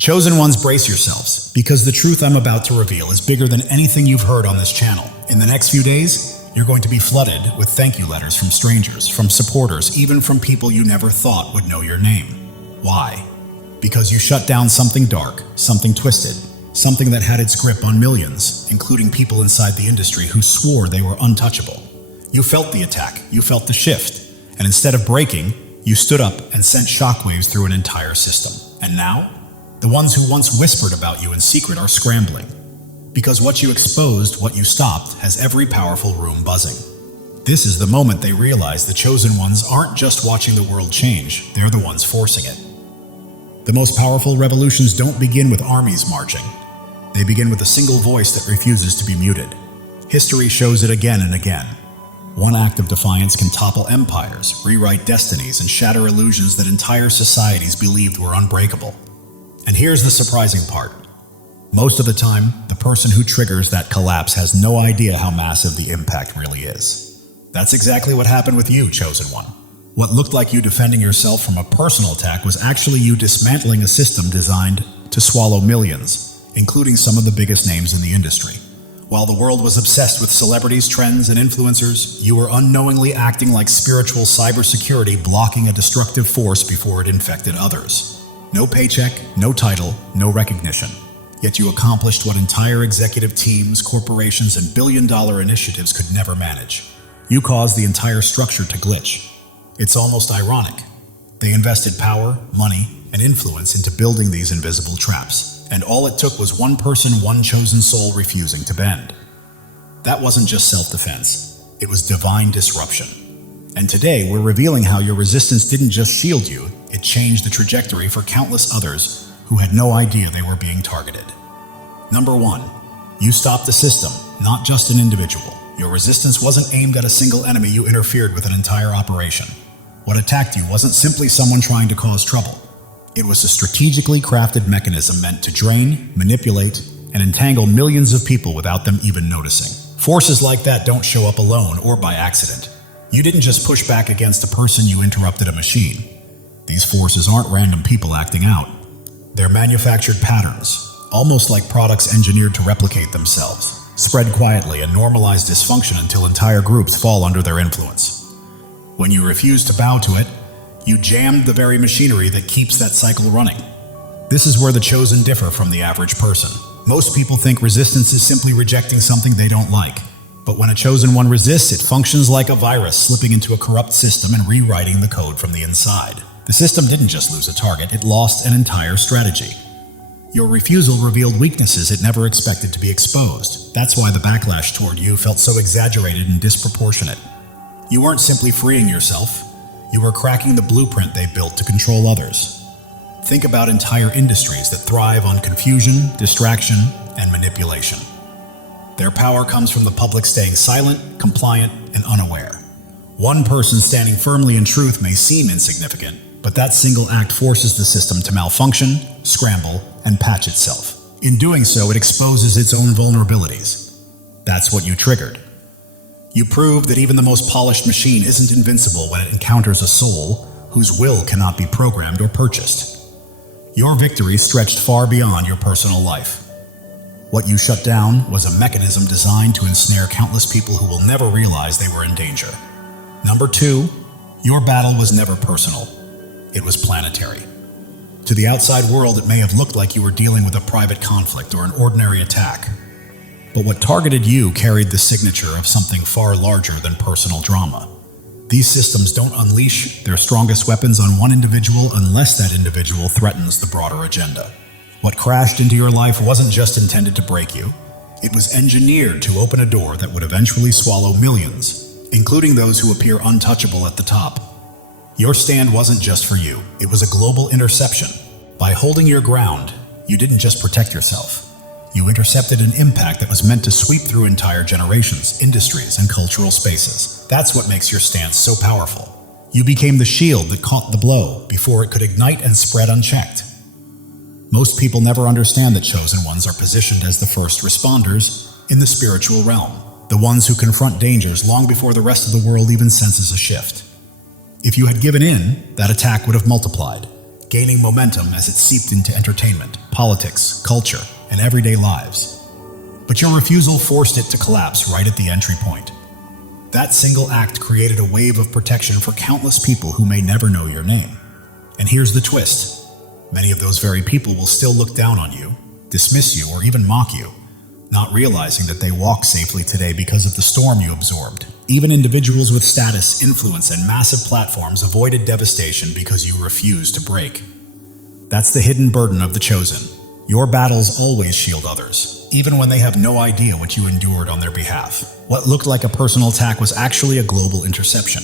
Chosen ones, brace yourselves, because the truth I'm about to reveal is bigger than anything you've heard on this channel. In the next few days, you're going to be flooded with thank you letters from strangers, from supporters, even from people you never thought would know your name. Why? Because you shut down something dark, something twisted, something that had its grip on millions, including people inside the industry who swore they were untouchable. You felt the attack, you felt the shift, and instead of breaking, you stood up and sent shockwaves through an entire system. And now, the ones who once whispered about you in secret are scrambling. Because what you exposed, what you stopped, has every powerful room buzzing. This is the moment they realize the chosen ones aren't just watching the world change, they're the ones forcing it. The most powerful revolutions don't begin with armies marching. They begin with a single voice that refuses to be muted. History shows it again and again. One act of defiance can topple empires, rewrite destinies, and shatter illusions that entire societies believed were unbreakable. And here's the surprising part. Most of the time, the person who triggers that collapse has no idea how massive the impact really is. That's exactly what happened with you, Chosen One. What looked like you defending yourself from a personal attack was actually you dismantling a system designed to swallow millions, including some of the biggest names in the industry. While the world was obsessed with celebrities, trends, and influencers, you were unknowingly acting like spiritual cybersecurity, blocking a destructive force before it infected others. No paycheck, no title, no recognition. Yet you accomplished what entire executive teams, corporations, and billion-dollar initiatives could never manage. You caused the entire structure to glitch. It's almost ironic. They invested power, money, and influence into building these invisible traps, and all it took was one person, one chosen soul refusing to bend. That wasn't just self-defense. It was divine disruption. And today, we're revealing how your resistance didn't just shield you, it changed the trajectory for countless others who had no idea they were being targeted. Number 1, you stopped the system, not just an individual. Your resistance wasn't aimed at a single enemy, you interfered with an entire operation. What attacked you wasn't simply someone trying to cause trouble. It was a strategically crafted mechanism meant to drain, manipulate, and entangle millions of people without them even noticing. Forces like that don't show up alone or by accident. You didn't just push back against a person, you interrupted a machine. These forces aren't random people acting out. They're manufactured patterns, almost like products engineered to replicate themselves, spread quietly and normalize dysfunction until entire groups fall under their influence. When you refuse to bow to it, you jammed the very machinery that keeps that cycle running. This is where the chosen differ from the average person. Most people think resistance is simply rejecting something they don't like. But when a chosen one resists, it functions like a virus, slipping into a corrupt system and rewriting the code from the inside. The system didn't just lose a target, it lost an entire strategy. Your refusal revealed weaknesses it never expected to be exposed. That's why the backlash toward you felt so exaggerated and disproportionate. You weren't simply freeing yourself, you were cracking the blueprint they built to control others. Think about entire industries that thrive on confusion, distraction, and manipulation. Their power comes from the public staying silent, compliant, and unaware. One person standing firmly in truth may seem insignificant, but that single act forces the system to malfunction, scramble, and patch itself. In doing so, it exposes its own vulnerabilities. That's what you triggered. You proved that even the most polished machine isn't invincible when it encounters a soul whose will cannot be programmed or purchased. Your victory stretched far beyond your personal life. What you shut down was a mechanism designed to ensnare countless people who will never realize they were in danger. Number 2, your battle was never personal. It was planetary. To the outside world, it may have looked like you were dealing with a private conflict or an ordinary attack. But what targeted you carried the signature of something far larger than personal drama. These systems don't unleash their strongest weapons on one individual unless that individual threatens the broader agenda. What crashed into your life wasn't just intended to break you. It was engineered to open a door that would eventually swallow millions, including those who appear untouchable at the top. Your stand wasn't just for you. It was a global interception. By holding your ground, you didn't just protect yourself. You intercepted an impact that was meant to sweep through entire generations, industries, and cultural spaces. That's what makes your stance so powerful. You became the shield that caught the blow before it could ignite and spread unchecked. Most people never understand that chosen ones are positioned as the first responders in the spiritual realm, the ones who confront dangers long before the rest of the world even senses a shift. If you had given in, that attack would have multiplied, gaining momentum as it seeped into entertainment, politics, culture, and everyday lives. But your refusal forced it to collapse right at the entry point. That single act created a wave of protection for countless people who may never know your name. And here's the twist. Many of those very people will still look down on you, dismiss you, or even mock you, not realizing that they walk safely today because of the storm you absorbed. Even individuals with status, influence, and massive platforms avoided devastation because you refused to break. That's the hidden burden of the chosen. Your battles always shield others, even when they have no idea what you endured on their behalf. What looked like a personal attack was actually a global interception.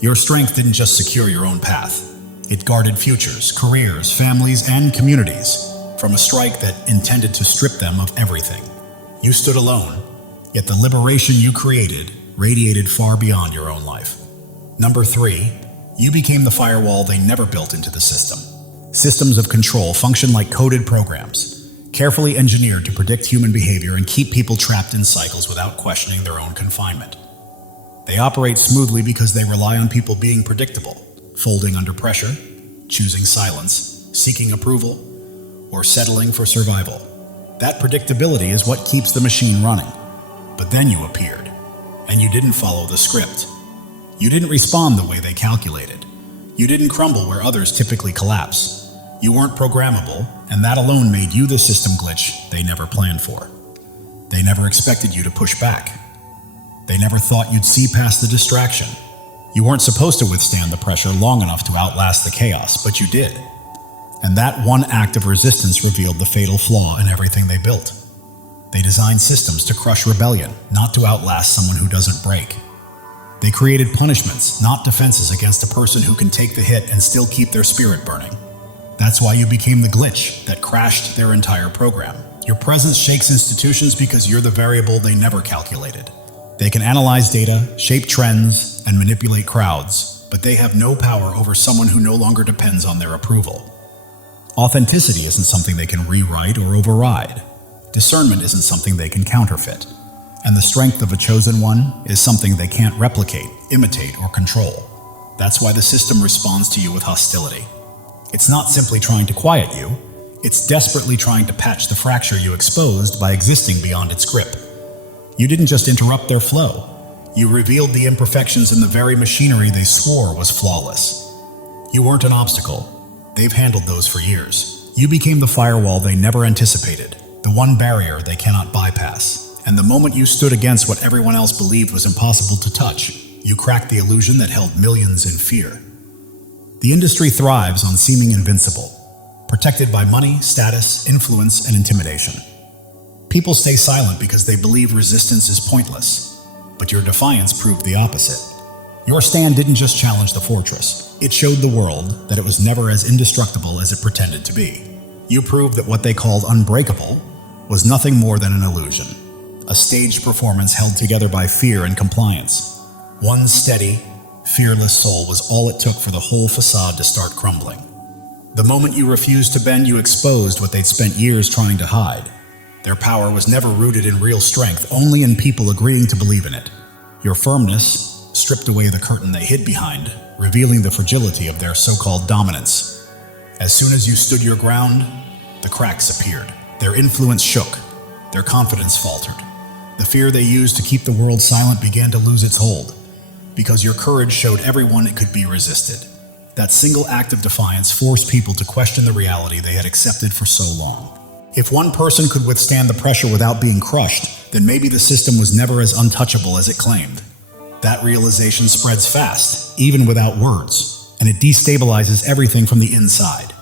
Your strength didn't just secure your own path. It guarded futures, careers, families, and communities from a strike that intended to strip them of everything. You stood alone, yet the liberation you created radiated far beyond your own life. Number 3, you became the firewall they never built into the system. Systems of control function like coded programs, carefully engineered to predict human behavior and keep people trapped in cycles without questioning their own confinement. They operate smoothly because they rely on people being predictable, folding under pressure, choosing silence, seeking approval, or settling for survival. That predictability is what keeps the machine running. But then you appeared, and you didn't follow the script. You didn't respond the way they calculated. You didn't crumble where others typically collapse. You weren't programmable, and that alone made you the system glitch they never planned for. They never expected you to push back. They never thought you'd see past the distraction. You weren't supposed to withstand the pressure long enough to outlast the chaos, but you did. And that one act of resistance revealed the fatal flaw in everything they built. They designed systems to crush rebellion, not to outlast someone who doesn't break. They created punishments, not defenses against a person who can take the hit and still keep their spirit burning. That's why you became the glitch that crashed their entire program. Your presence shakes institutions because you're the variable they never calculated. They can analyze data, shape trends, and manipulate crowds, but they have no power over someone who no longer depends on their approval. Authenticity isn't something they can rewrite or override. Discernment isn't something they can counterfeit. And the strength of a chosen one is something they can't replicate, imitate, or control. That's why the system responds to you with hostility. It's not simply trying to quiet you, it's desperately trying to patch the fracture you exposed by existing beyond its grip. You didn't just interrupt their flow, you revealed the imperfections in the very machinery they swore was flawless. You weren't an obstacle, they've handled those for years. You became the firewall they never anticipated, the one barrier they cannot bypass. And the moment you stood against what everyone else believed was impossible to touch, you cracked the illusion that held millions in fear. The industry thrives on seeming invincible, protected by money, status, influence, and intimidation. People stay silent because they believe resistance is pointless, but your defiance proved the opposite. Your stand didn't just challenge the fortress, it showed the world that it was never as indestructible as it pretended to be. You proved that what they called unbreakable was nothing more than an illusion, a staged performance held together by fear and compliance. One steady, fearless soul was all it took for the whole facade to start crumbling. The moment you refused to bend, you exposed what they'd spent years trying to hide. Their power was never rooted in real strength, only in people agreeing to believe in it. Your firmness stripped away the curtain they hid behind, revealing the fragility of their so-called dominance. As soon as you stood your ground, the cracks appeared. Their influence shook. Their confidence faltered. The fear they used to keep the world silent began to lose its hold, because your courage showed everyone it could be resisted. That single act of defiance forced people to question the reality they had accepted for so long. If one person could withstand the pressure without being crushed, then maybe the system was never as untouchable as it claimed. That realization spreads fast, even without words, and it destabilizes everything from the inside.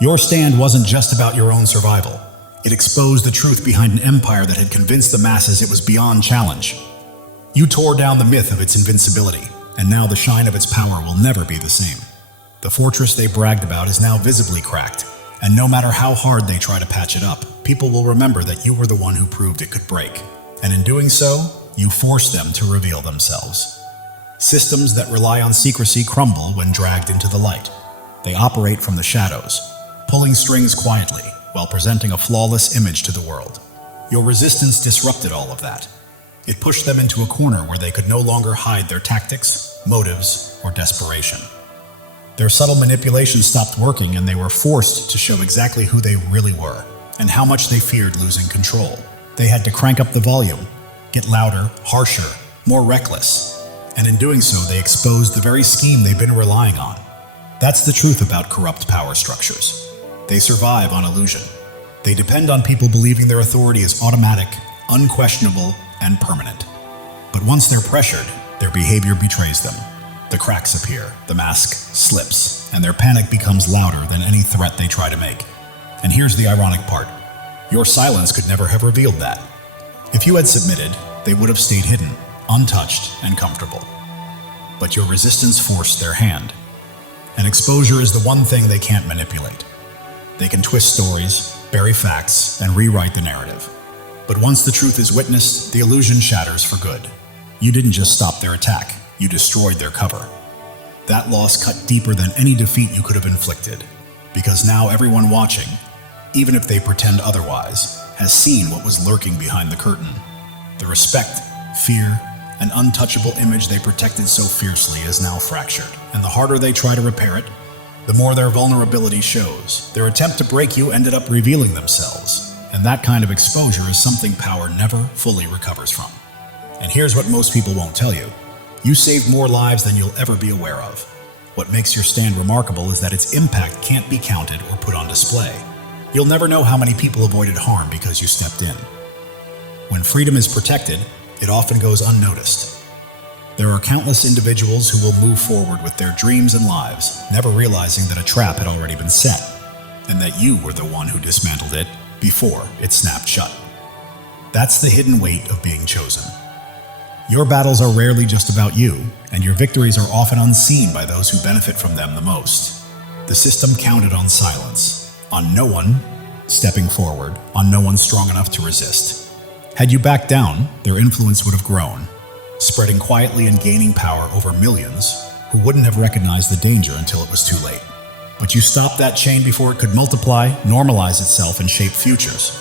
Your stand wasn't just about your own survival. It exposed the truth behind an empire that had convinced the masses it was beyond challenge. You tore down the myth of its invincibility, and now the shine of its power will never be the same. The fortress they bragged about is now visibly cracked, and no matter how hard they try to patch it up, people will remember that you were the one who proved it could break. And in doing so, you forced them to reveal themselves. Systems that rely on secrecy crumble when dragged into the light. They operate from the shadows, pulling strings quietly, while presenting a flawless image to the world. Your resistance disrupted all of that. It pushed them into a corner where they could no longer hide their tactics, motives, or desperation. Their subtle manipulation stopped working, and they were forced to show exactly who they really were and how much they feared losing control. They had to crank up the volume, get louder, harsher, more reckless, and in doing so, they exposed the very scheme they've been relying on. That's the truth about corrupt power structures. They survive on illusion. They depend on people believing their authority is automatic, unquestionable, and permanent. But once they're pressured, their behavior betrays them. The cracks appear, the mask slips, and their panic becomes louder than any threat they try to make. And here's the ironic part. Your silence could never have revealed that. If you had submitted, they would have stayed hidden, untouched, and comfortable. But your resistance forced their hand. And exposure is the one thing they can't manipulate. They can twist stories, bury facts, and rewrite the narrative. But once the truth is witnessed, the illusion shatters for good. You didn't just stop their attack, you destroyed their cover. That loss cut deeper than any defeat you could have inflicted, because now everyone watching, even if they pretend otherwise, has seen what was lurking behind the curtain. The respect, fear, and untouchable image they protected so fiercely is now fractured, and the harder they try to repair it, the more their vulnerability shows. Their attempt to break you ended up revealing themselves, and that kind of exposure is something power never fully recovers from. And here's what most people won't tell you. You saved more lives than you'll ever be aware of. What makes your stand remarkable is that its impact can't be counted or put on display. You'll never know how many people avoided harm because you stepped in. When freedom is protected, it often goes unnoticed. There are countless individuals who will move forward with their dreams and lives, never realizing that a trap had already been set, and that you were the one who dismantled it before it snapped shut. That's the hidden weight of being chosen. Your battles are rarely just about you, and your victories are often unseen by those who benefit from them the most. The system counted on silence, on no one stepping forward, on no one strong enough to resist. Had you backed down, their influence would have grown, spreading quietly and gaining power over millions who wouldn't have recognized the danger until it was too late. But you stopped that chain before it could multiply, normalize itself, and shape futures.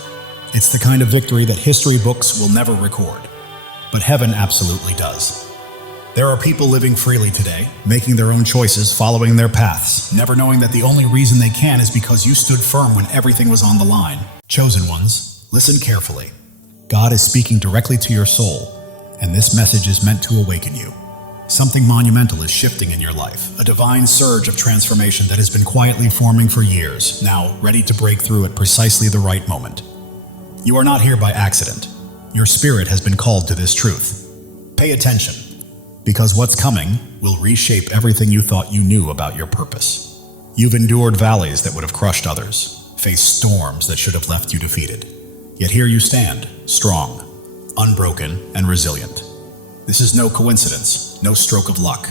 It's the kind of victory that history books will never record, but heaven absolutely does. There are people living freely today, making their own choices, following their paths, never knowing that the only reason they can is because you stood firm when everything was on the line. Chosen ones, listen carefully. God is speaking directly to your soul, and this message is meant to awaken you. Something monumental is shifting in your life, a divine surge of transformation that has been quietly forming for years, now ready to break through at precisely the right moment. You are not here by accident. Your spirit has been called to this truth. Pay attention, because what's coming will reshape everything you thought you knew about your purpose. You've endured valleys that would have crushed others, faced storms that should have left you defeated. Yet here you stand, strong, unbroken, and resilient. This is no coincidence, no stroke of luck.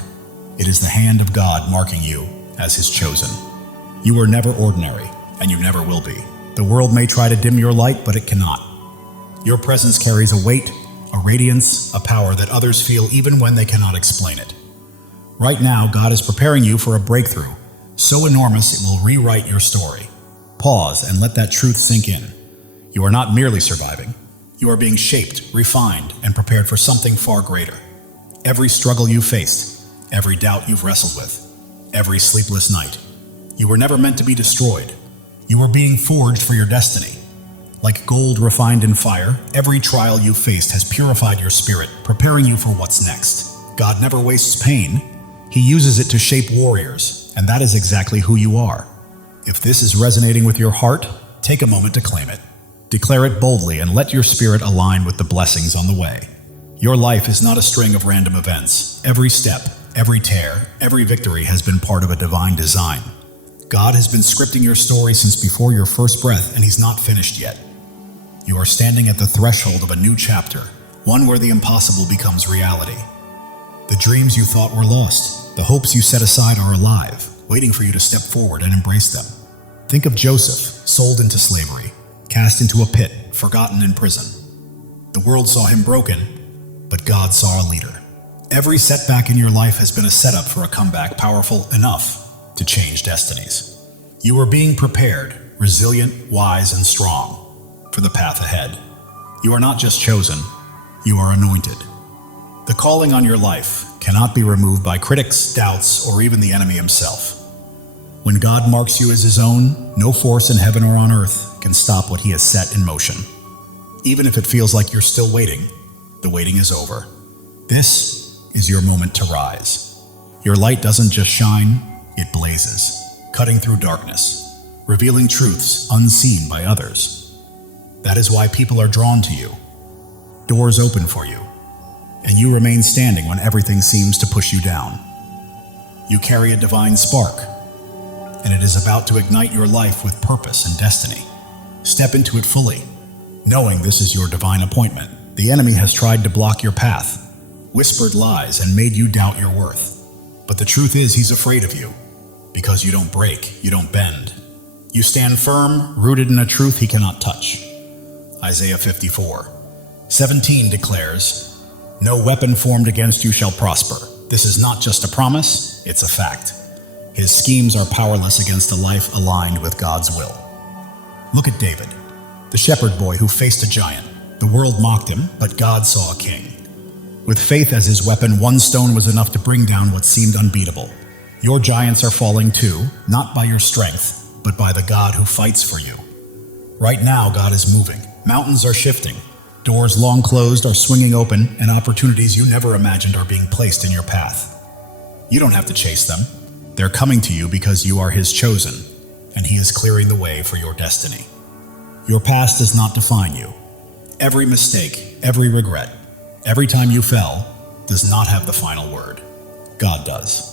It is the hand of God marking you as His chosen. You were never ordinary, and you never will be. The world may try to dim your light, but it cannot. Your presence carries a weight, a radiance, a power that others feel even when they cannot explain it. Right now, God is preparing you for a breakthrough, so enormous it will rewrite your story. Pause and let that truth sink in. You are not merely surviving. You are being shaped, refined, and prepared for something far greater. Every struggle you faced, every doubt you've wrestled with, every sleepless night. You were never meant to be destroyed. You were being forged for your destiny. Like gold refined in fire, every trial you faced has purified your spirit, preparing you for what's next. God never wastes pain. He uses it to shape warriors, and that is exactly who you are. If this is resonating with your heart, take a moment to claim it. Declare it boldly and let your spirit align with the blessings on the way. Your life is not a string of random events. Every step, every tear, every victory has been part of a divine design. God has been scripting your story since before your first breath, and He's not finished yet. You are standing at the threshold of a new chapter, one where the impossible becomes reality. The dreams you thought were lost, the hopes you set aside are alive, waiting for you to step forward and embrace them. Think of Joseph, sold into slavery, cast into a pit, forgotten in prison. The world saw him broken, but God saw a leader. Every setback in your life has been a setup for a comeback powerful enough to change destinies. You are being prepared, resilient, wise, and strong for the path ahead. You are not just chosen, you are anointed. The calling on your life cannot be removed by critics, doubts, or even the enemy himself. When God marks you as his own, no force in heaven or on earth can stop what he has set in motion. Even if it feels like you're still waiting, the waiting is over. This is your moment to rise. Your light doesn't just shine, it blazes, cutting through darkness, revealing truths unseen by others. That is why people are drawn to you. Doors open for you, and you remain standing when everything seems to push you down. You carry a divine spark, and it is about to ignite your life with purpose and destiny. Step into it fully, knowing this is your divine appointment. The enemy has tried to block your path, whispered lies, and made you doubt your worth. But the truth is, he's afraid of you, because you don't break, you don't bend. You stand firm, rooted in a truth he cannot touch. Isaiah 54:17 declares, "No weapon formed against you shall prosper." This is not just a promise, it's a fact. His schemes are powerless against a life aligned with God's will. Look at David, the shepherd boy who faced a giant. The world mocked him, but God saw a king. With faith as his weapon, one stone was enough to bring down what seemed unbeatable. Your giants are falling too, not by your strength, but by the God who fights for you. Right now, God is moving. Mountains are shifting. Doors long closed are swinging open, and opportunities you never imagined are being placed in your path. You don't have to chase them. They're coming to you because you are his chosen, and he is clearing the way for your destiny. Your past does not define you. Every mistake, every regret, every time you fell, does not have the final word. God does.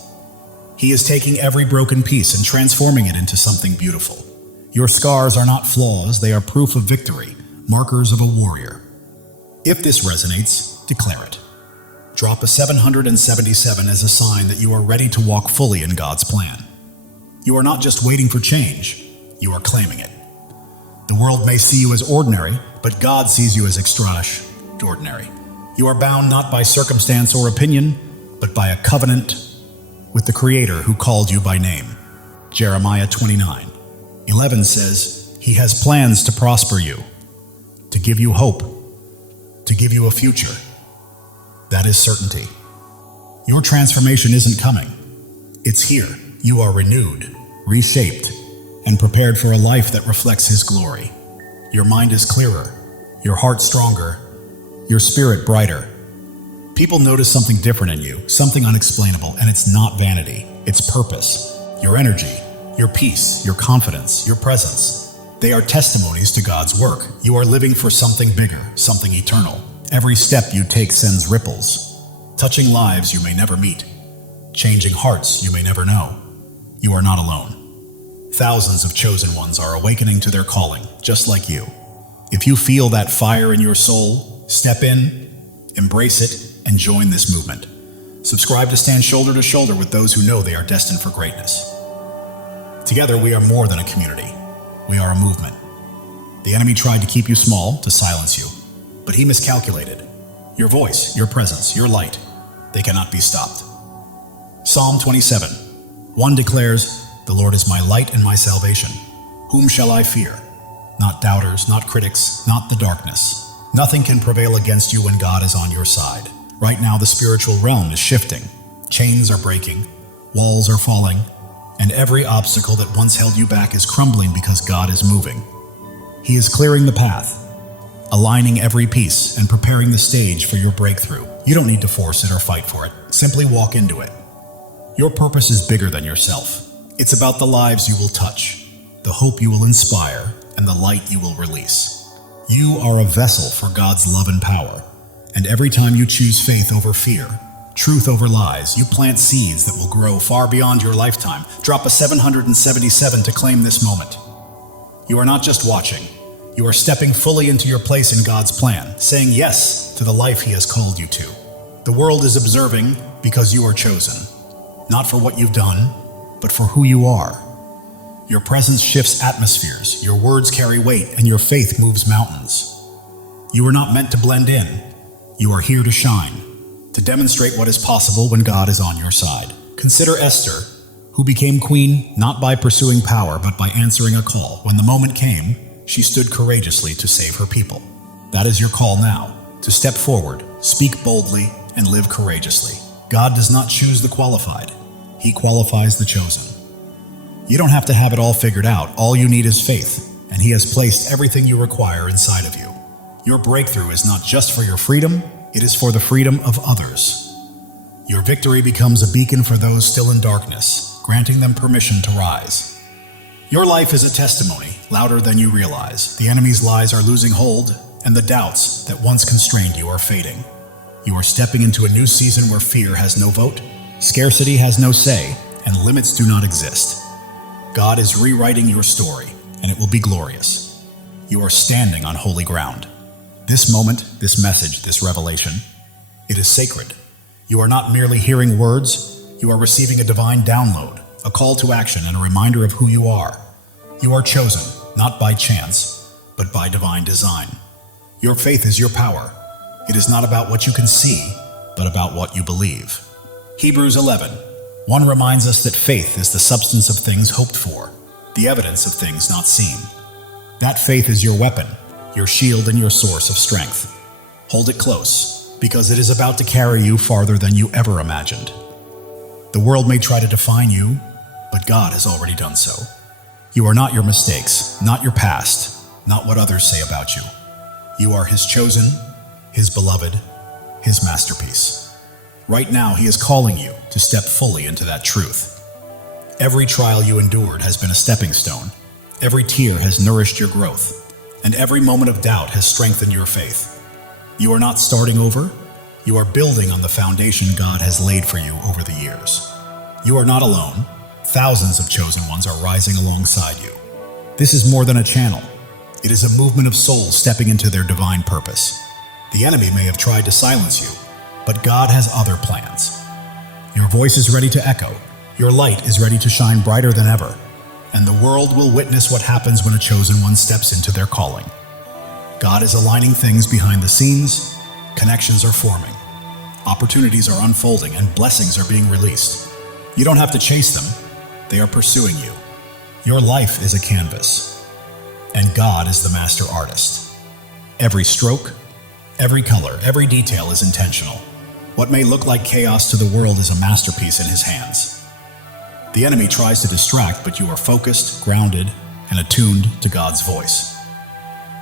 He is taking every broken piece and transforming it into something beautiful. Your scars are not flaws, they are proof of victory, markers of a warrior. If this resonates, declare it. Drop a 777 as a sign that you are ready to walk fully in God's plan. You are not just waiting for change, you are claiming it. The world may see you as ordinary, but God sees you as extraordinary. You are bound not by circumstance or opinion, but by a covenant with the Creator who called you by name. Jeremiah 29:11 says, "He has plans to prosper you, to give you hope, to give you a future." That is certainty. Your transformation isn't coming. It's here. You are renewed, reshaped, and prepared for a life that reflects his glory. Your mind is clearer, your heart stronger, your spirit brighter. People notice something different in you, something unexplainable, and it's not vanity, it's purpose. Your energy, your peace, your confidence, your presence. They are testimonies to God's work. You are living for something bigger, something eternal. Every step you take sends ripples, touching lives you may never meet, changing hearts you may never know. You are not alone. Thousands of chosen ones are awakening to their calling, just like you. If you feel that fire in your soul, step in, embrace it, and join this movement. Subscribe to stand shoulder to shoulder with those who know they are destined for greatness. Together, we are more than a community. We are a movement. The enemy tried to keep you small, to silence you, but he miscalculated. Your voice, your presence, your light, they cannot be stopped. Psalm 27:1 declares, "The Lord is my light and my salvation. Whom shall I fear?" Not doubters, not critics, not the darkness. Nothing can prevail against you when God is on your side. Right now, the spiritual realm is shifting. Chains are breaking, walls are falling, and every obstacle that once held you back is crumbling because God is moving. He is clearing the path, aligning every piece and preparing the stage for your breakthrough. You don't need to force it or fight for it. Simply walk into it. Your purpose is bigger than yourself. It's about the lives you will touch, the hope you will inspire, and the light you will release. You are a vessel for God's love and power, and every time you choose faith over fear, truth over lies, you plant seeds that will grow far beyond your lifetime. Drop a 777 to claim this moment. You are not just watching. You are stepping fully into your place in God's plan, saying yes to the life he has called you to. The world is observing because you are chosen, not for what you've done, but for who you are. Your presence shifts atmospheres, your words carry weight, and your faith moves mountains. You are not meant to blend in. You are here to shine, to demonstrate what is possible when God is on your side. Consider Esther, who became queen not by pursuing power, but by answering a call. When the moment came, she stood courageously to save her people. That is your call now, to step forward, speak boldly, and live courageously. God does not choose the qualified. He qualifies the chosen. You don't have to have it all figured out. All you need is faith, and He has placed everything you require inside of you. Your breakthrough is not just for your freedom, it is for the freedom of others. Your victory becomes a beacon for those still in darkness, granting them permission to rise. Your life is a testimony, louder than you realize. The enemy's lies are losing hold, and the doubts that once constrained you are fading. You are stepping into a new season where fear has no vote, scarcity has no say, and limits do not exist. God is rewriting your story, and it will be glorious. You are standing on holy ground. This moment, this message, this revelation, it is sacred. You are not merely hearing words, you are receiving a divine download, a call to action and a reminder of who you are. You are chosen, not by chance, but by divine design. Your faith is your power. It is not about what you can see, but about what you believe. Hebrews 11:1 reminds us that faith is the substance of things hoped for, the evidence of things not seen. That faith is your weapon, your shield and your source of strength. Hold it close, because it is about to carry you farther than you ever imagined. The world may try to define you, but God has already done so. You are not your mistakes, not your past, not what others say about you. You are His chosen, His beloved, His masterpiece. Right now, He is calling you to step fully into that truth. Every trial you endured has been a stepping stone. Every tear has nourished your growth, and every moment of doubt has strengthened your faith. You are not starting over. You are building on the foundation God has laid for you over the years. You are not alone. Thousands of chosen ones are rising alongside you. This is more than a channel. It is a movement of souls stepping into their divine purpose. The enemy may have tried to silence you, but God has other plans. Your voice is ready to echo. Your light is ready to shine brighter than ever, and the world will witness what happens when a chosen one steps into their calling. God is aligning things behind the scenes. Connections are forming. Opportunities are unfolding, and blessings are being released. You don't have to chase them. They are pursuing you. Your life is a canvas, and God is the master artist. Every stroke, every color, every detail is intentional. What may look like chaos to the world is a masterpiece in His hands. The enemy tries to distract, but you are focused, grounded, and attuned to God's voice.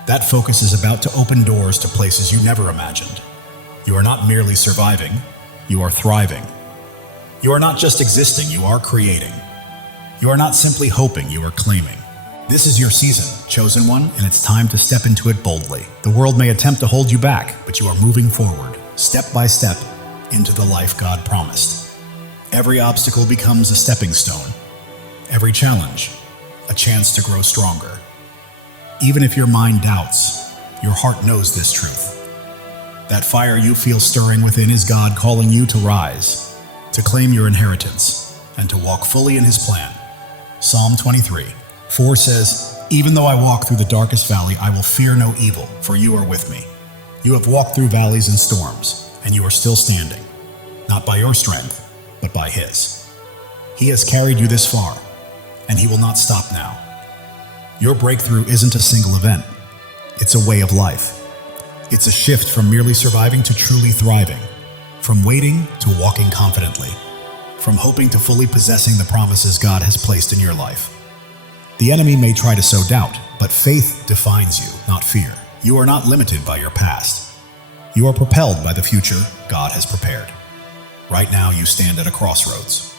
That focus is about to open doors to places you never imagined. You are not merely surviving, you are thriving. You are not just existing, you are creating. You are not simply hoping, you are claiming. This is your season, chosen one, and it's time to step into it boldly. The world may attempt to hold you back, but you are moving forward, step by step, into the life God promised. Every obstacle becomes a stepping stone. Every challenge, a chance to grow stronger. Even if your mind doubts, your heart knows this truth. That fire you feel stirring within is God calling you to rise, to claim your inheritance, and to walk fully in His plan. Psalm 23:4 says, "Even though I walk through the darkest valley, I will fear no evil, for you are with me. You have walked through valleys and storms, and you are still standing, not by your strength, but by His. He has carried you this far, and He will not stop now." Your breakthrough isn't a single event. It's a way of life. It's a shift from merely surviving to truly thriving, from waiting to walking confidently, from hoping to fully possessing the promises God has placed in your life. The enemy may try to sow doubt, but faith defines you, not fear. You are not limited by your past. You are propelled by the future God has prepared. Right now, you stand at a crossroads.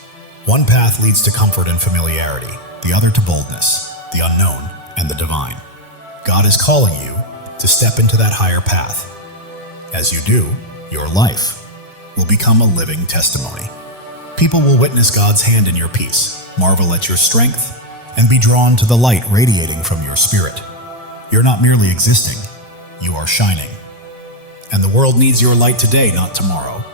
One path leads to comfort and familiarity, the other to boldness, the unknown, and the divine. God is calling you to step into that higher path. As you do, your life will become a living testimony. People will witness God's hand in your peace, marvel at your strength, and be drawn to the light radiating from your spirit. You're not merely existing, you are shining. And the world needs your light today, not tomorrow.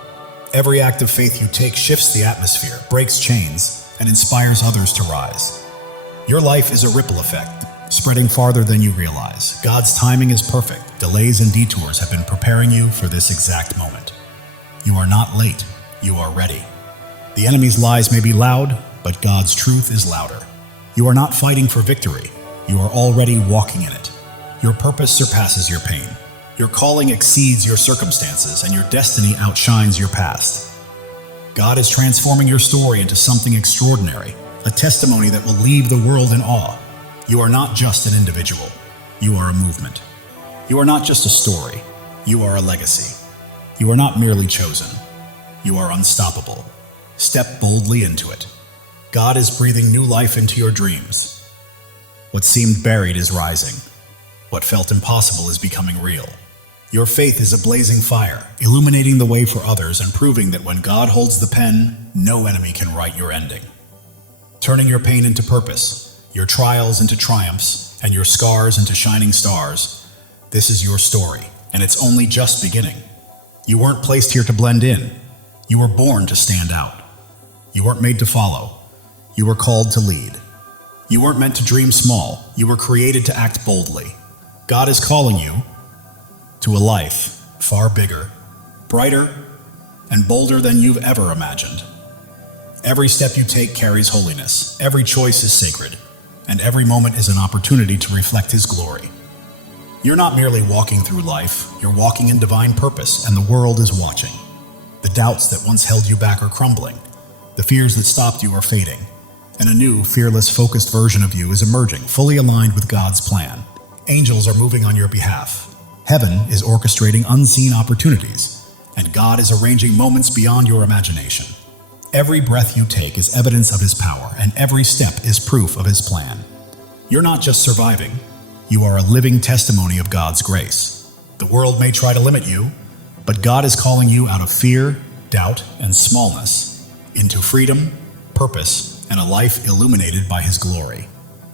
Every act of faith you take shifts the atmosphere, breaks chains, and inspires others to rise. Your life is a ripple effect, spreading farther than you realize. God's timing is perfect. Delays and detours have been preparing you for this exact moment. You are not late, you are ready. The enemy's lies may be loud, but God's truth is louder. You are not fighting for victory, you are already walking in it. Your purpose surpasses your pain. Your calling exceeds your circumstances, and your destiny outshines your past. God is transforming your story into something extraordinary, a testimony that will leave the world in awe. You are not just an individual. You are a movement. You are not just a story. You are a legacy. You are not merely chosen. You are unstoppable. Step boldly into it. God is breathing new life into your dreams. What seemed buried is rising. What felt impossible is becoming real. Your faith is a blazing fire, illuminating the way for others and proving that when God holds the pen, no enemy can write your ending. Turning your pain into purpose, your trials into triumphs, and your scars into shining stars, this is your story, and it's only just beginning. You weren't placed here to blend in. You were born to stand out. You weren't made to follow. You were called to lead. You weren't meant to dream small. You were created to act boldly. God is calling you to a life far bigger, brighter, and bolder than you've ever imagined. Every step you take carries holiness, every choice is sacred, and every moment is an opportunity to reflect His glory. You're not merely walking through life, you're walking in divine purpose, and the world is watching. The doubts that once held you back are crumbling, the fears that stopped you are fading, and a new, fearless, focused version of you is emerging, fully aligned with God's plan. Angels are moving on your behalf. Heaven is orchestrating unseen opportunities, and God is arranging moments beyond your imagination. Every breath you take is evidence of His power, and every step is proof of His plan. You're not just surviving, you are a living testimony of God's grace. The world may try to limit you, but God is calling you out of fear, doubt, and smallness into freedom, purpose, and a life illuminated by His glory.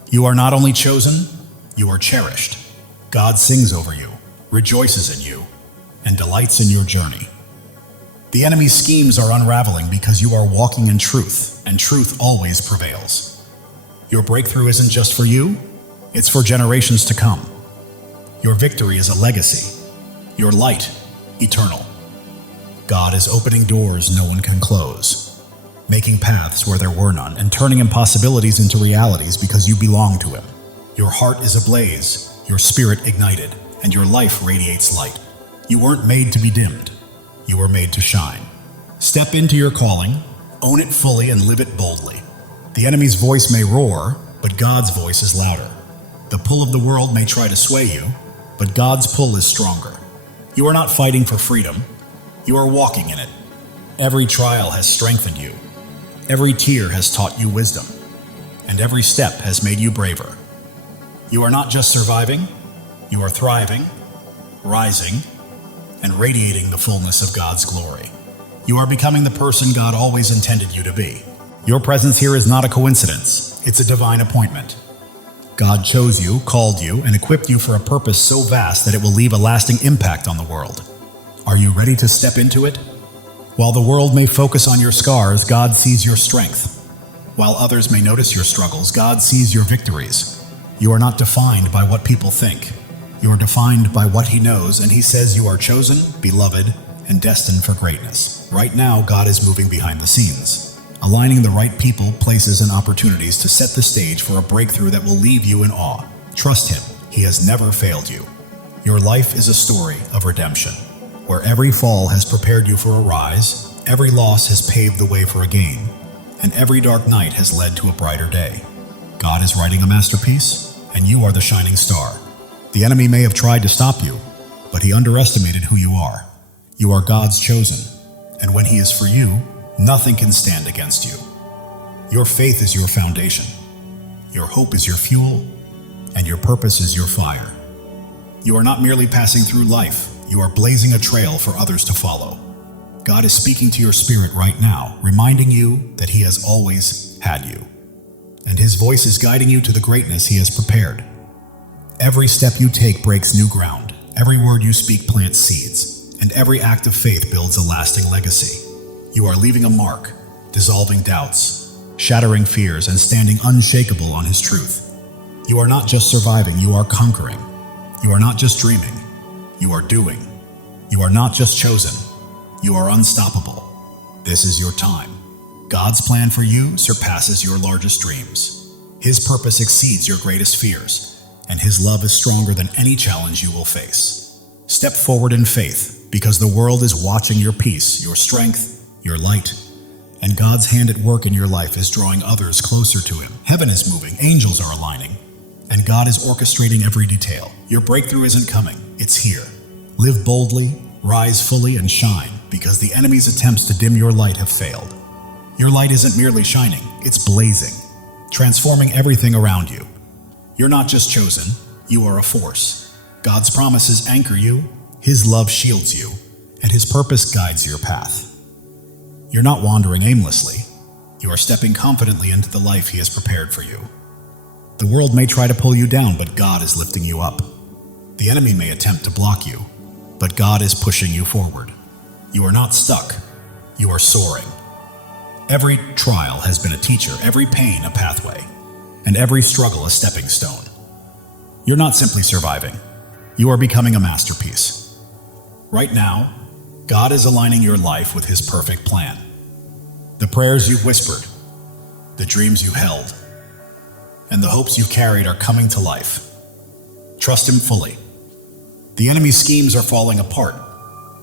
You are not only chosen, you are cherished. God sings over you, rejoices in you, and delights in your journey. The enemy's schemes are unraveling because you are walking in truth, and truth always prevails. Your breakthrough isn't just for you, it's for generations to come. Your victory is a legacy, your light eternal. God is opening doors no one can close, making paths where there were none, and turning impossibilities into realities because you belong to Him. Your heart is ablaze, your spirit ignited, and your life radiates light. You weren't made to be dimmed. You were made to shine. Step into your calling, own it fully, and live it boldly. The enemy's voice may roar, but God's voice is louder. The pull of the world may try to sway you, but God's pull is stronger. You are not fighting for freedom. You are walking in it. Every trial has strengthened you. Every tear has taught you wisdom, and every step has made you braver. You are not just surviving, you are thriving, rising, and radiating the fullness of God's glory. You are becoming the person God always intended you to be. Your presence here is not a coincidence, it's a divine appointment. God chose you, called you, and equipped you for a purpose so vast that it will leave a lasting impact on the world. Are you ready to step into it? While the world may focus on your scars, God sees your strength. While others may notice your struggles, God sees your victories. You are not defined by what people think. You are defined by what He knows, and He says you are chosen, beloved, and destined for greatness. Right now, God is moving behind the scenes, aligning the right people, places, and opportunities to set the stage for a breakthrough that will leave you in awe. Trust Him. He has never failed you. Your life is a story of redemption, where every fall has prepared you for a rise, every loss has paved the way for a gain, and every dark night has led to a brighter day. God is writing a masterpiece, and you are the shining star. The enemy may have tried to stop you, but he underestimated who you are. You are God's chosen, and when He is for you, nothing can stand against you. Your faith is your foundation, your hope is your fuel, and your purpose is your fire. You are not merely passing through life, you are blazing a trail for others to follow. God is speaking to your spirit right now, reminding you that He has always had you, and His voice is guiding you to the greatness He has prepared. Every step you take breaks new ground, every word you speak plants seeds, and every act of faith builds a lasting legacy. You are leaving a mark, dissolving doubts, shattering fears, and standing unshakable on His truth. You are not just surviving, you are conquering. You are not just dreaming, you are doing. You are not just chosen, you are unstoppable. This is your time. God's plan for you surpasses your largest dreams. His purpose exceeds your greatest fears, and His love is stronger than any challenge you will face. Step forward in faith, because the world is watching your peace, your strength, your light, And God's hand at work in your life is drawing others closer to Him. Heaven is moving, angels are aligning, and God is orchestrating every detail. Your breakthrough isn't coming, it's here. Live boldly, rise fully, and shine, because the enemy's attempts to dim your light have failed. Your light isn't merely shining, it's blazing, transforming everything around you. You're not just chosen, you are a force. God's promises anchor you, His love shields you, and His purpose guides your path. You're not wandering aimlessly. You are stepping confidently into the life He has prepared for you. The world may try to pull you down, but God is lifting you up. The enemy may attempt to block you, but God is pushing you forward. You are not stuck. You are soaring. Every trial has been a teacher, every pain a pathway, and every struggle a stepping stone. You're not simply surviving. You are becoming a masterpiece. Right now, God is aligning your life with His perfect plan. The prayers you've whispered, the dreams you've held, and the hopes you've carried are coming to life. Trust Him fully. The enemy's schemes are falling apart,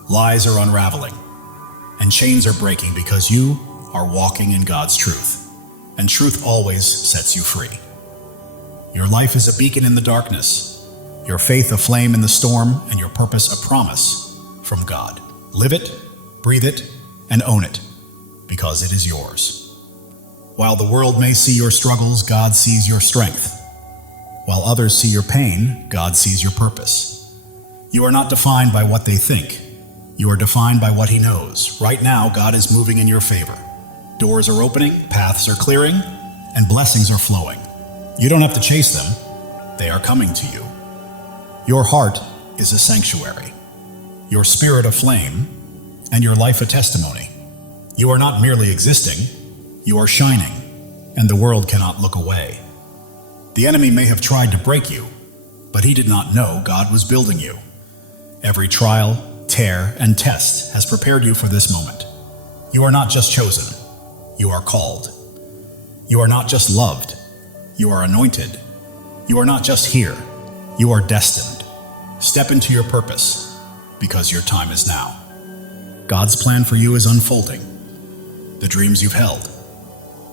lies are unraveling, and chains are breaking because you are walking in God's truth, and truth always sets you free. Your life is a beacon in the darkness, your faith a flame in the storm, and your purpose a promise from God. Live it, breathe it, and own it, because it is yours. While the world may see your struggles, God sees your strength. While others see your pain, God sees your purpose. You are not defined by what they think. You are defined by what He knows. Right now, God is moving in your favor. Doors are opening, paths are clearing, and blessings are flowing. You don't have to chase them. They are coming to you. Your heart is a sanctuary, your spirit a flame, and your life a testimony. You are not merely existing, you are shining, and the world cannot look away. The enemy may have tried to break you, but he did not know God was building you. Every trial, tear, and test has prepared you for this moment. You are not just chosen, you are called. You are not just loved, you are anointed. You are not just here, you are destined. Step into your purpose, because your time is now. God's plan for you is unfolding. The dreams you've held,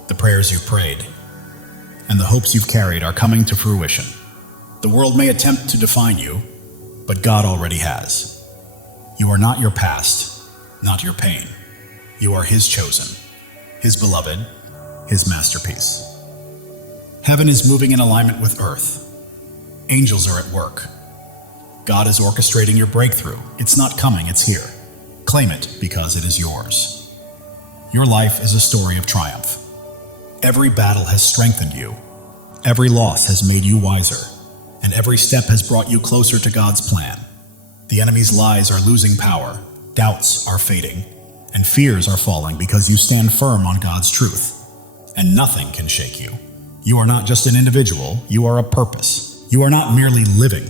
the prayers you've prayed, and the hopes you've carried are coming to fruition. The world may attempt to define you, but God already has. You are not your past, not your pain. You are His chosen, His beloved, His masterpiece. Heaven is moving in alignment with earth. Angels are at work. God is orchestrating your breakthrough. It's not coming, it's here. Claim it because it is yours. Your life is a story of triumph. Every battle has strengthened you. Every loss has made you wiser. And every step has brought you closer to God's plan. The enemy's lies are losing power, doubts are fading, and fears are falling because you stand firm on God's truth. And nothing can shake you. You are not just an individual, you are a purpose. You are not merely living.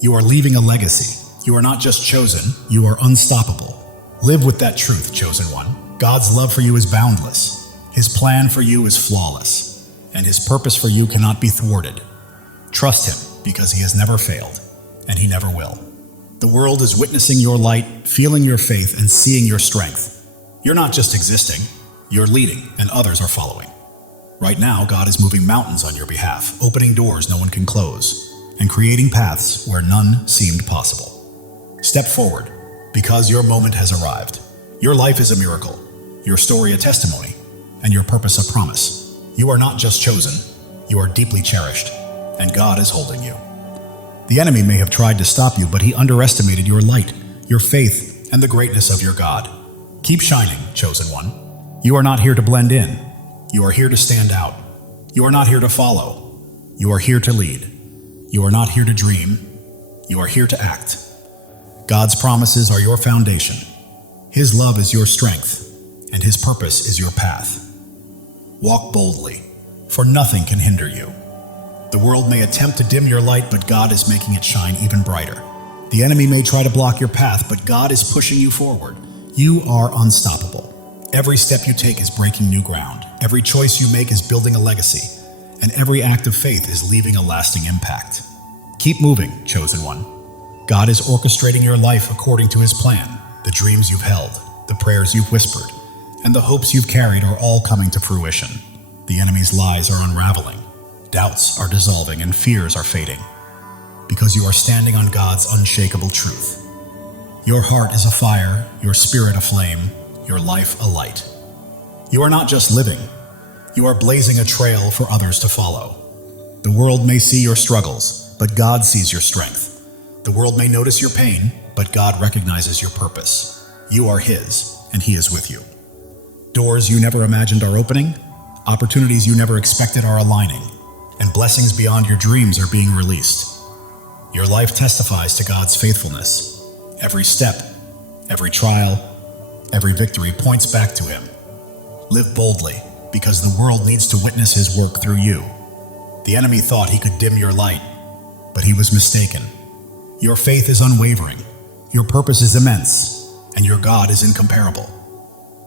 You are leaving a legacy. You are not just chosen, you are unstoppable. Live with that truth, chosen one. God's love for you is boundless. His plan for you is flawless. And His purpose for you cannot be thwarted. Trust Him, because He has never failed, and He never will. The world is witnessing your light, feeling your faith, and seeing your strength. You're not just existing, you're leading, and others are following. Right now, God is moving mountains on your behalf, opening doors no one can close, and creating paths where none seemed possible. Step forward, because your moment has arrived. Your life is a miracle, your story a testimony, and your purpose a promise. You are not just chosen, you are deeply cherished, and God is holding you. The enemy may have tried to stop you, but he underestimated your light, your faith, and the greatness of your God. Keep shining, chosen one. You are not here to blend in. You are here to stand out. You are not here to follow. You are here to lead. You are not here to dream. You are here to act. God's promises are your foundation. His love is your strength, and His purpose is your path. Walk boldly, for nothing can hinder you. The world may attempt to dim your light, but God is making it shine even brighter. The enemy may try to block your path, but God is pushing you forward. You are unstoppable. Every step you take is breaking new ground. Every choice you make is building a legacy, and every act of faith is leaving a lasting impact. Keep moving, chosen one. God is orchestrating your life according to His plan. The dreams you've held, the prayers you've whispered, and the hopes you've carried are all coming to fruition. The enemy's lies are unraveling, doubts are dissolving, and fears are fading, because you are standing on God's unshakable truth. Your heart is afire, your spirit aflame, your life a light. You are not just living, you are blazing a trail for others to follow. The world may see your struggles, but God sees your strength. The world may notice your pain, but God recognizes your purpose. You are His, and He is with you. Doors you never imagined are opening, opportunities you never expected are aligning, and blessings beyond your dreams are being released. Your life testifies to God's faithfulness. Every step, every trial, every victory points back to Him. Live boldly, because the world needs to witness His work through you. The enemy thought he could dim your light, but he was mistaken. Your faith is unwavering, your purpose is immense, and your God is incomparable.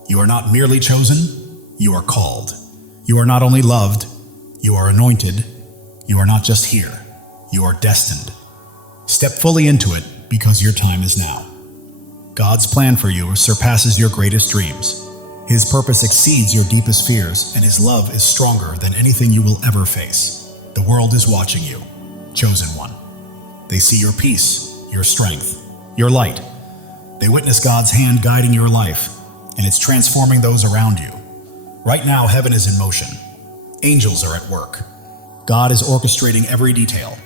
You are not merely chosen, you are called. You are not only loved, you are anointed. You are not just here, you are destined. Step fully into it, because your time is now. God's plan for you surpasses your greatest dreams. His purpose exceeds your deepest fears, and His love is stronger than anything you will ever face. The world is watching you, chosen one. They see your peace, your strength, your light. They witness God's hand guiding your life, and it's transforming those around you. Right now, heaven is in motion. Angels are at work. God is orchestrating every detail.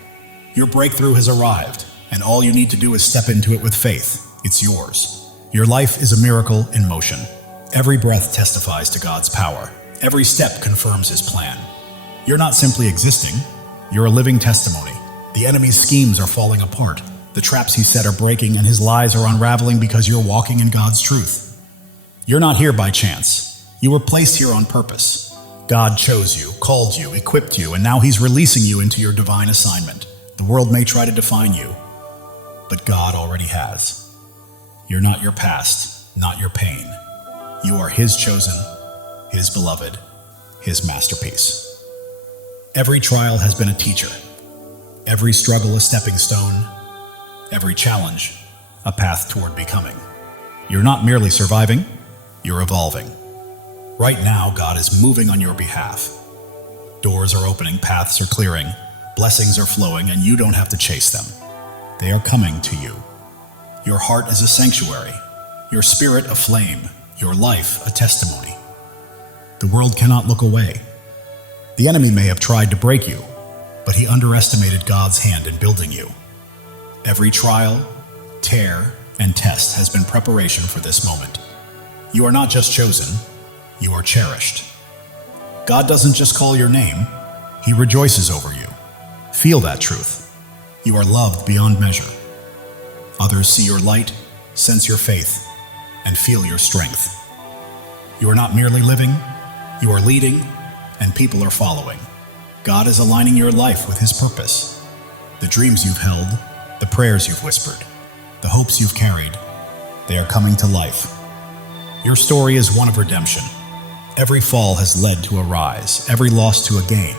Your breakthrough has arrived, and all you need to do is step into it with faith. It's yours. Your life is a miracle in motion. Every breath testifies to God's power. Every step confirms His plan. You're not simply existing, you're a living testimony. The enemy's schemes are falling apart. The traps he set are breaking, and his lies are unraveling because you're walking in God's truth. You're not here by chance. You were placed here on purpose. God chose you, called you, equipped you, and now He's releasing you into your divine assignment. The world may try to define you, but God already has. You're not your past, not your pain. You are His chosen, His beloved, His masterpiece. Every trial has been a teacher. Every struggle a stepping stone. Every challenge a path toward becoming. You're not merely surviving, you're evolving. Right now, God is moving on your behalf. Doors are opening, paths are clearing, blessings are flowing, and you don't have to chase them. They are coming to you. Your heart is a sanctuary, your spirit a flame, your life a testimony. The world cannot look away. The enemy may have tried to break you, but he underestimated God's hand in building you. Every trial, tear, and test has been preparation for this moment. You are not just chosen, you are cherished. God doesn't just call your name, He rejoices over you. Feel that truth. You are loved beyond measure. Others see your light, sense your faith, and feel your strength. You are not merely living, you are leading, and people are following. God is aligning your life with His purpose. The dreams you've held, the prayers you've whispered, the hopes you've carried, they are coming to life. Your story is one of redemption. Every fall has led to a rise, every loss to a gain,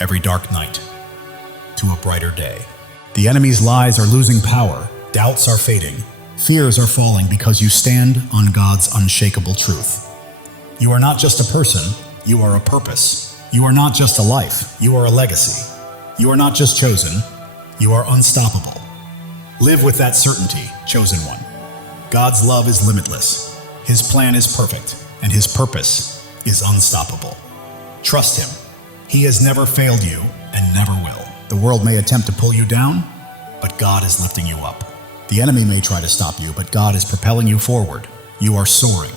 every dark night to a brighter day. The enemy's lies are losing power, doubts are fading, fears are falling because you stand on God's unshakable truth. You are not just a person, you are a purpose. You are not just a life, you are a legacy. You are not just chosen, you are unstoppable. Live with that certainty, chosen one. God's love is limitless. His plan is perfect, and His purpose is unstoppable. Trust Him. He has never failed you and never will. The world may attempt to pull you down, but God is lifting you up. The enemy may try to stop you, but God is propelling you forward. You are soaring.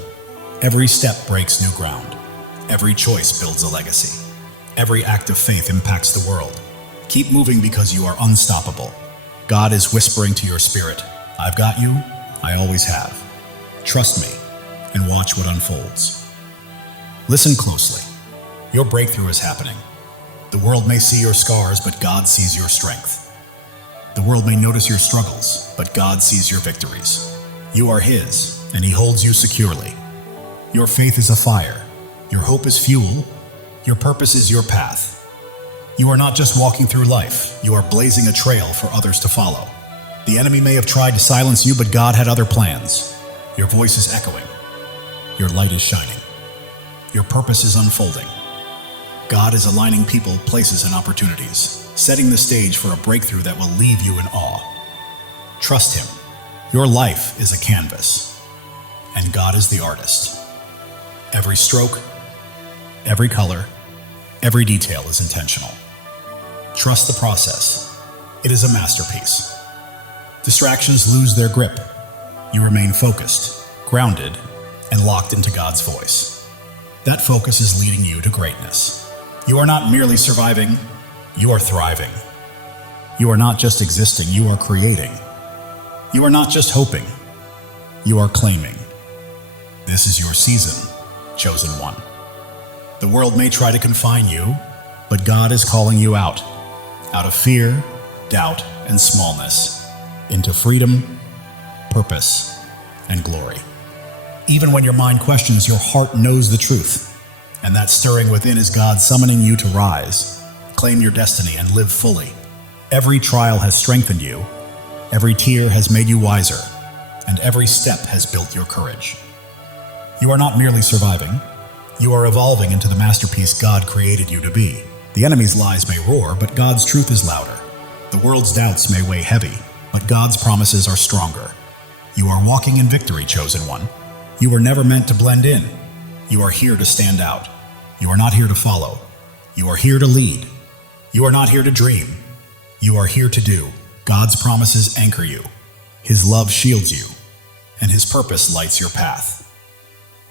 Every step breaks new ground. Every choice builds a legacy. Every act of faith impacts the world. Keep moving because you are unstoppable. God is whispering to your spirit, I've got you, I always have. Trust me and watch what unfolds. Listen closely. Your breakthrough is happening. The world may see your scars, but God sees your strength. The world may notice your struggles, but God sees your victories. You are His, and He holds you securely. Your faith is a fire. Your hope is fuel. Your purpose is your path. You are not just walking through life, you are blazing a trail for others to follow. The enemy may have tried to silence you, but God had other plans. Your voice is echoing. Your light is shining. Your purpose is unfolding. God is aligning people, places, and opportunities, setting the stage for a breakthrough that will leave you in awe. Trust Him. Your life is a canvas, and God is the artist. Every stroke, every color, every detail is intentional. Trust the process. It is a masterpiece. Distractions lose their grip. You remain focused, grounded, and locked into God's voice. That focus is leading you to greatness. You are not merely surviving, you are thriving. You are not just existing, you are creating. You are not just hoping, you are claiming. This is your season, chosen one. The world may try to confine you, but God is calling you out of fear, doubt, and smallness, into freedom, purpose, and glory. Even when your mind questions, your heart knows the truth, and that stirring within is God summoning you to rise, claim your destiny, and live fully. Every trial has strengthened you, every tear has made you wiser, and every step has built your courage. You are not merely surviving, you are evolving into the masterpiece God created you to be. The enemy's lies may roar, but God's truth is louder. The world's doubts may weigh heavy, but God's promises are stronger. You are walking in victory, chosen one. You were never meant to blend in. You are here to stand out. You are not here to follow. You are here to lead. You are not here to dream. You are here to do. God's promises anchor you. His love shields you, and His purpose lights your path.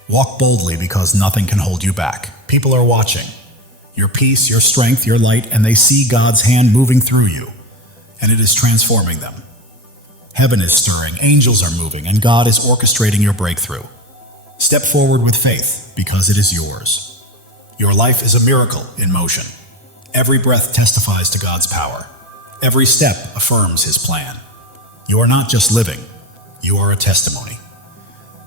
Walk boldly because nothing can hold you back. People are watching. Your peace, your strength, your light, and they see God's hand moving through you, and it is transforming them. Heaven is stirring, angels are moving, and God is orchestrating your breakthrough. Step forward with faith, because it is yours. Your life is a miracle in motion. Every breath testifies to God's power. Every step affirms His plan. You are not just living, you are a testimony.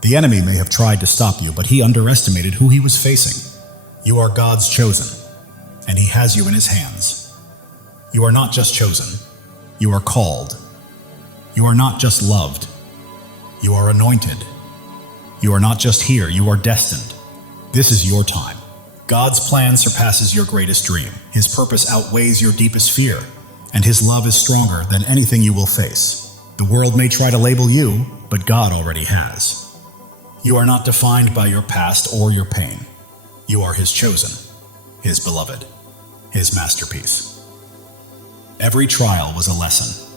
The enemy may have tried to stop you, but he underestimated who he was facing. You are God's chosen, and He has you in His hands. You are not just chosen, you are called. You are not just loved, you are anointed. You are not just here, you are destined. This is your time. God's plan surpasses your greatest dream. His purpose outweighs your deepest fear, and His love is stronger than anything you will face. The world may try to label you, but God already has. You are not defined by your past or your pain. You are His chosen, His beloved, His masterpiece. Every trial was a lesson.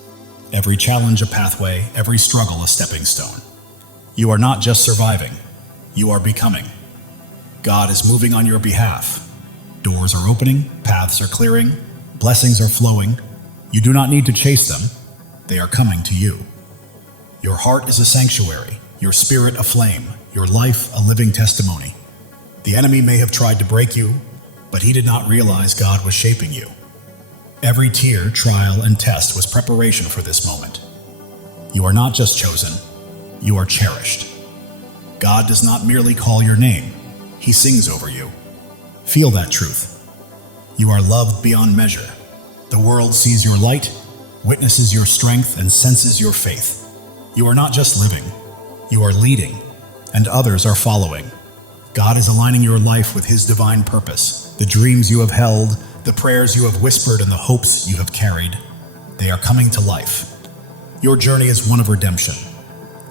Every challenge a pathway, every struggle a stepping stone. You are not just surviving, you are becoming. God is moving on your behalf. Doors are opening, paths are clearing, blessings are flowing. You do not need to chase them, they are coming to you. Your heart is a sanctuary, your spirit a flame, your life a living testimony. The enemy may have tried to break you, but he did not realize God was shaping you. Every tear, trial, and test was preparation for this moment. You are not just chosen, you are cherished. God does not merely call your name, He sings over you. Feel that truth. You are loved beyond measure. The world sees your light, witnesses your strength, and senses your faith. You are not just living, you are leading, and others are following. God is aligning your life with His divine purpose. The dreams you have held, the prayers you have whispered, and the hopes you have carried, they are coming to life. Your journey is one of redemption.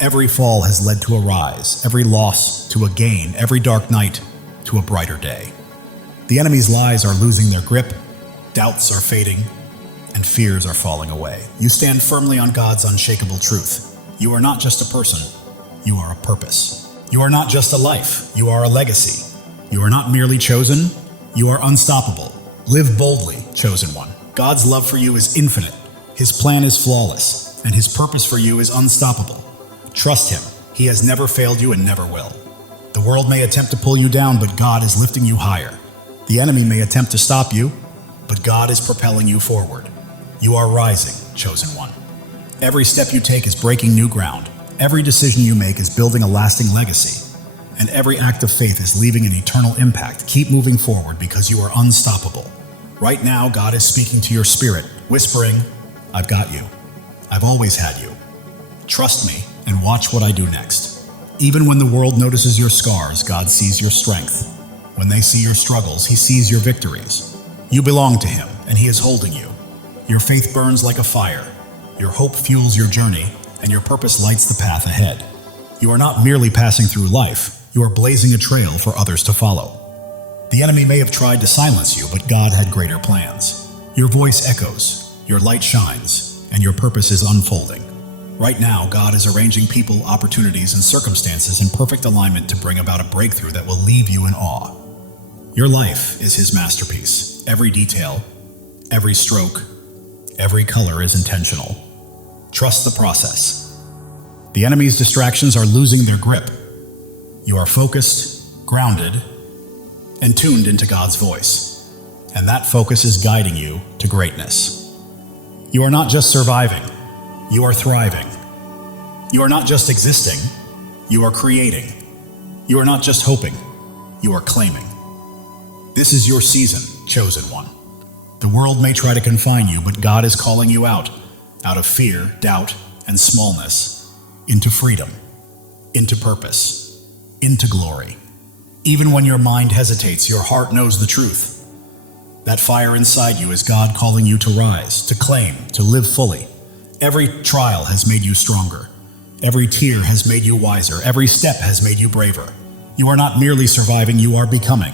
Every fall has led to a rise, every loss to a gain, every dark night to a brighter day. The enemy's lies are losing their grip, doubts are fading, and fears are falling away. You stand firmly on God's unshakable truth. You are not just a person, you are a purpose. You are not just a life, you are a legacy. You are not merely chosen, you are unstoppable. Live boldly, chosen one. God's love for you is infinite. His plan is flawless, and His purpose for you is unstoppable. Trust Him. He has never failed you and never will. The world may attempt to pull you down, but God is lifting you higher. The enemy may attempt to stop you, but God is propelling you forward. You are rising, chosen one. Every step you take is breaking new ground. Every decision you make is building a lasting legacy. And every act of faith is leaving an eternal impact. Keep moving forward because you are unstoppable. Right now, God is speaking to your spirit, whispering, "I've got you. I've always had you. Trust me and watch what I do next." Even when the world notices your scars, God sees your strength. When they see your struggles, He sees your victories. You belong to Him, and He is holding you. Your faith burns like a fire. Your hope fuels your journey, and your purpose lights the path ahead. You are not merely passing through life, you are blazing a trail for others to follow. The enemy may have tried to silence you, but God had greater plans. Your voice echoes, your light shines, and your purpose is unfolding. Right now, God is arranging people, opportunities, and circumstances in perfect alignment to bring about a breakthrough that will leave you in awe. Your life is His masterpiece. Every detail, every stroke, every color is intentional. Trust the process. The enemy's distractions are losing their grip. You are focused, grounded, and tuned into God's voice. And that focus is guiding you to greatness. You are not just surviving, you are thriving. You are not just existing, you are creating. You are not just hoping, you are claiming. This is your season, chosen one. The world may try to confine you, but God is calling you out of fear, doubt, and smallness, into freedom, into purpose, into glory. Even when your mind hesitates, your heart knows the truth. That fire inside you is God calling you to rise, to claim, to live fully. Every trial has made you stronger. Every tear has made you wiser. Every step has made you braver. You are not merely surviving, you are becoming.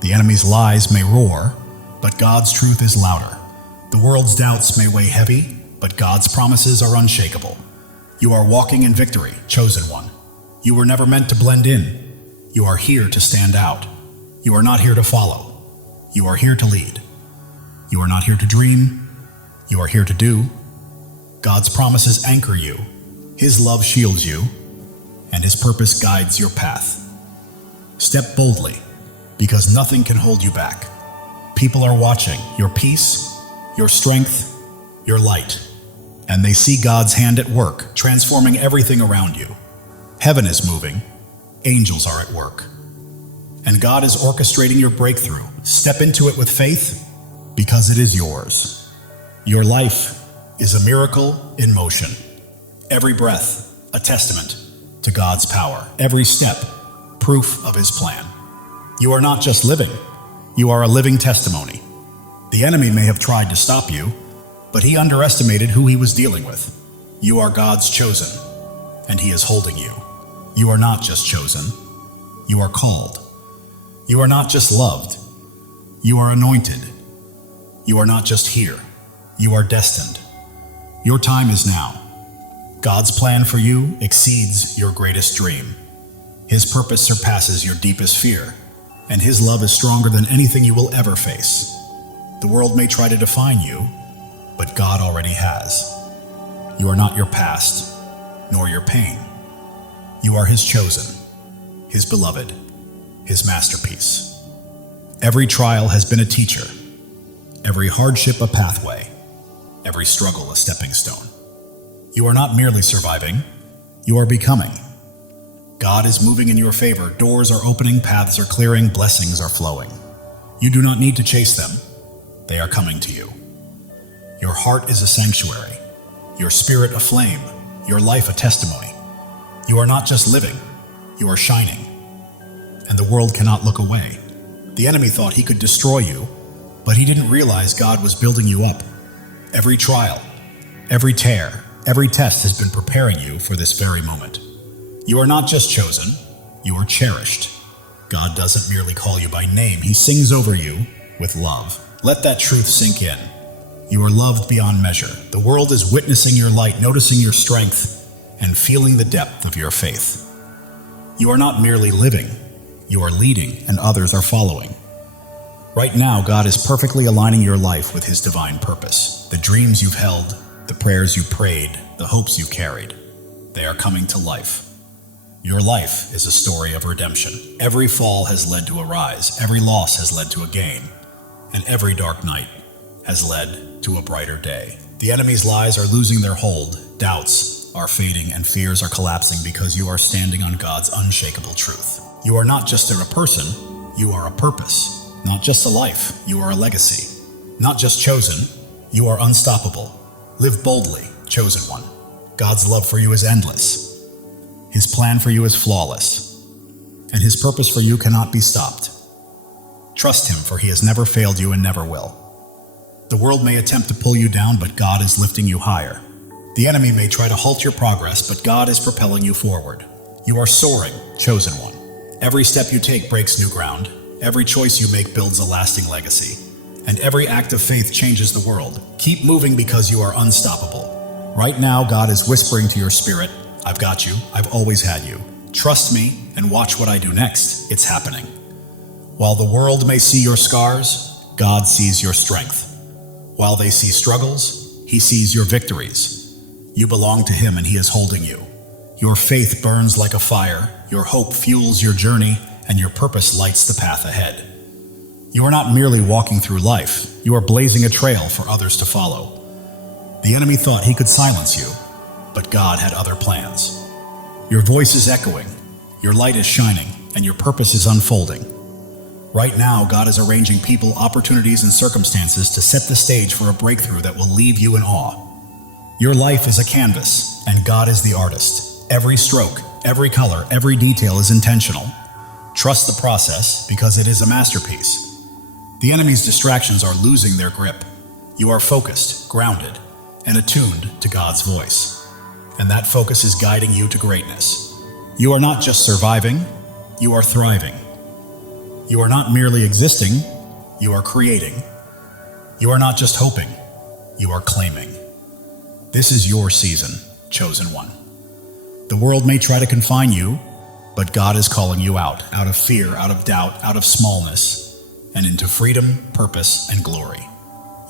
The enemy's lies may roar, but God's truth is louder. The world's doubts may weigh heavy, but God's promises are unshakable. You are walking in victory, chosen one. You were never meant to blend in. You are here to stand out. You are not here to follow. You are here to lead. You are not here to dream. You are here to do. God's promises anchor you. His love shields you, and His purpose guides your path. Step boldly, because nothing can hold you back. People are watching your peace, your strength, your light, and they see God's hand at work, transforming everything around you. Heaven is moving, angels are at work, and God is orchestrating your breakthrough. Step into it with faith, because it is yours. Your life is a miracle in motion. Every breath, a testament to God's power. Every step, proof of His plan. You are not just living, you are a living testimony. The enemy may have tried to stop you, but he underestimated who he was dealing with. You are God's chosen, and He is holding you. You are not just chosen, you are called. You are not just loved, you are anointed. You are not just here, you are destined. Your time is now. God's plan for you exceeds your greatest dream. His purpose surpasses your deepest fear, and His love is stronger than anything you will ever face. The world may try to define you, but God already has. You are not your past, nor your pain. You are His chosen, His beloved, His masterpiece. Every trial has been a teacher, every hardship a pathway, every struggle a stepping stone. You are not merely surviving, you are becoming. God is moving in your favor. Doors are opening, paths are clearing, blessings are flowing. You do not need to chase them. They are coming to you. Your heart is a sanctuary, your spirit a flame, your life a testimony. You are not just living, you are shining. And the world cannot look away. The enemy thought he could destroy you, but he didn't realize God was building you up. Every trial, every tear, every test has been preparing you for this very moment. You are not just chosen, you are cherished. God doesn't merely call you by name, He sings over you with love. Let that truth sink in. You are loved beyond measure. The world is witnessing your light, noticing your strength, and feeling the depth of your faith. You are not merely living, you are leading, and others are following. Right now, God is perfectly aligning your life with His divine purpose. The dreams you've held, the prayers you prayed, the hopes you carried, they are coming to life. Your life is a story of redemption. Every fall has led to a rise, every loss has led to a gain, and every dark night has led to a brighter day. The enemy's lies are losing their hold, doubts are fading, and fears are collapsing because you are standing on God's unshakable truth. You are not just a person, you are a purpose. Not just a life, you are a legacy. Not just chosen, you are unstoppable. Live boldly, chosen one. God's love for you is endless. His plan for you is flawless, and His purpose for you cannot be stopped. Trust Him, for He has never failed you and never will. The world may attempt to pull you down, but God is lifting you higher. The enemy may try to halt your progress, but God is propelling you forward. You are soaring, chosen one. Every step you take breaks new ground. Every choice you make builds a lasting legacy. And every act of faith changes the world. Keep moving because you are unstoppable. Right now, God is whispering to your spirit, I've got you. I've always had you. Trust me and watch what I do next. It's happening. While the world may see your scars, God sees your strength. While they see struggles, He sees your victories. You belong to Him and He is holding you. Your faith burns like a fire, your hope fuels your journey, and your purpose lights the path ahead. You are not merely walking through life, you are blazing a trail for others to follow. The enemy thought he could silence you, but God had other plans. Your voice is echoing, your light is shining, and your purpose is unfolding. Right now, God is arranging people, opportunities, and circumstances to set the stage for a breakthrough that will leave you in awe. Your life is a canvas, and God is the artist. Every stroke, every color, every detail is intentional. Trust the process because it is a masterpiece. The enemy's distractions are losing their grip. You are focused, grounded, and attuned to God's voice. And that focus is guiding you to greatness. You are not just surviving, you are thriving. You are not merely existing, you are creating. You are not just hoping, you are claiming. This is your season, chosen one. The world may try to confine you, but God is calling you out of fear, out of doubt, out of smallness, and into freedom, purpose, and glory.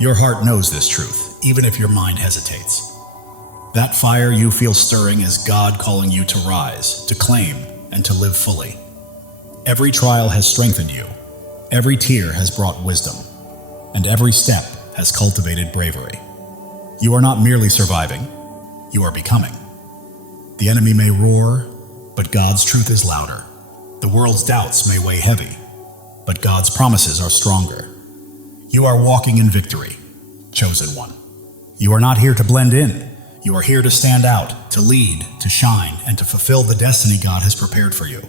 Your heart knows this truth, even if your mind hesitates. That fire you feel stirring is God calling you to rise, to claim, and to live fully. Every trial has strengthened you, every tear has brought wisdom, and every step has cultivated bravery. You are not merely surviving, you are becoming. The enemy may roar, but God's truth is louder. The world's doubts may weigh heavy, but God's promises are stronger. You are walking in victory, chosen one. You are not here to blend in. You are here to stand out, to lead, to shine, and to fulfill the destiny God has prepared for you.